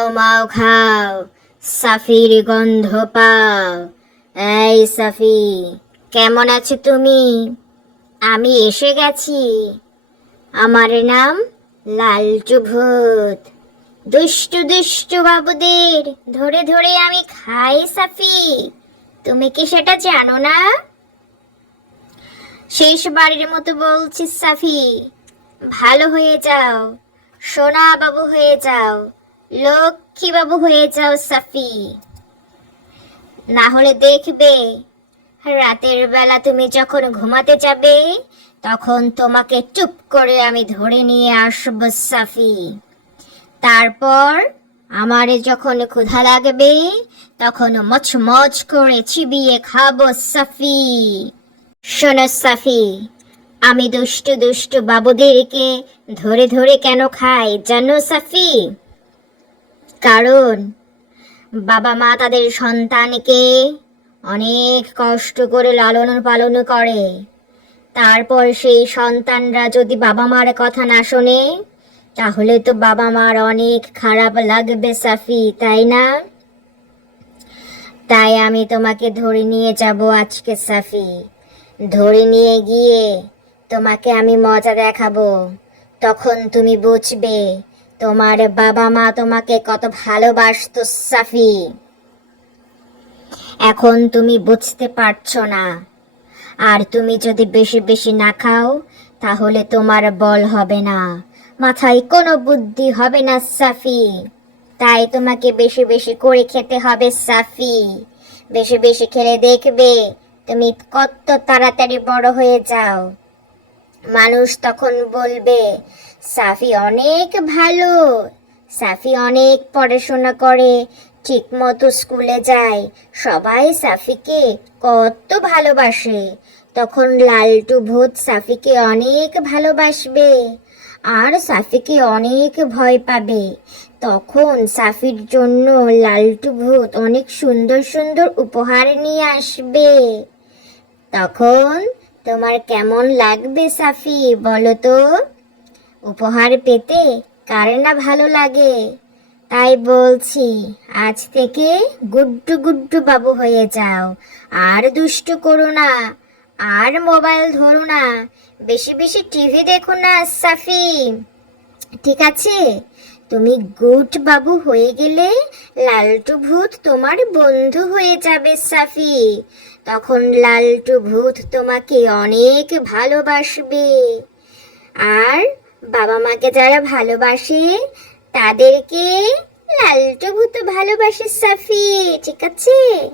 খাও, মাও খাও, সাফির গন্ধ পাও। এই সাফি, কেমন আছো তুমি? আমি এসে গেছি। আমার নাম লালচু ভূত। দুষ্টু দুষ্টু বাবুদের ধরে ধরে আমি খাই সাফি। তুমি কি সেটা জানো না? শেষ বাড়ির মতো বলছি সাফি, ভালো হয়ে যাও, সোনা বাবু হয়ে যাও। লক্ষ্মী বাবু হয়ে যাও, সাফি। না হলে দেখবে, রাতের বেলা তুমি যখন ঘুমাতে যাবে, তখন তোমাকে চুপ করে আমি ধরে নিয়ে আসব, সাফি। তারপর আমারে যখন ক্ষুধা লাগবে, তখন মচমচ করে চিবিয়ে খাব, সাফি। শোনো, সাফি, আমি দুষ্টু দুষ্টু বাবুদেরকে ধরে ধরে কেন খাই, জানো, সাফি? কারণ বাবা মা তাদের সন্তানকে অনেক কষ্ট করে লালন পালন করে। তারপর সেই সন্তানরা যদি বাবা মার কথা না শোনে, তাহলে তো বাবা মার অনেক খারাপ লাগবে সাফি, তাই না? তাই আমি তোমাকে ধরে নিয়ে যাব আজকে সাফি। ধরে নিয়ে গিয়ে তোমাকে আমি মজা দেখাবো। তখন তুমি বুঝবে তোমার বাবা মা তোমাকে কত ভালোবাসতো, সাফি। এখন তুমি বুঝতে পারছ না। আর তুমি যদি বেশি বেশি না খাও, তাহলে তোমার বল হবে না। মাথায় কোনো বুদ্ধি হবে না, সাফি। তাই তোমাকে বেশি বেশি করে খেতে হবে, সাফি। বেশি বেশি খেলে দেখবে তুমি কত তাড়াতাড়ি বড় হয়ে যাও। মানুষ তখন বলবে, সাফি অনেক ভালো, সাফি অনেক পড়াশোনা করে ঠিক মতো স্কুলে যায়, সবাই সাফিকে কত ভালোবাসে। তখন লালটু ভূত সাফিকে অনেক ভালোবাসবে আর সাফিকে অনেক ভয় পাবে। তখন সাফির জন্য লালটু ভূত অনেক সুন্দর সুন্দর উপহার নিয়ে আসবে। তখন তোমার কেমন লাগবে সাফি, বলো তো? উপহার পেতে কার না ভালো লাগে? তাই বলছি, আজ থেকে গুড্ডু গুড্ডু বাবু হয়ে যাও। আর দুষ্টু করো না, আর মোবাইল ধরো না। বেশি বেশি টিভি দেখো না সাফি। ঠিক আছে? তুমি গুড বাবু হয়ে গেলে লালটু ভূত তোমার বন্ধু হয়ে যাবে, সাফি। তখন লালটু ভূত তোমাকে অনেক ভালোবাসবে। আর বাবা মাকে যারা ভালোবাসে, তাদেরকে লালটু ভূত ভালোবাসে, সাফি। ঠিক আছে?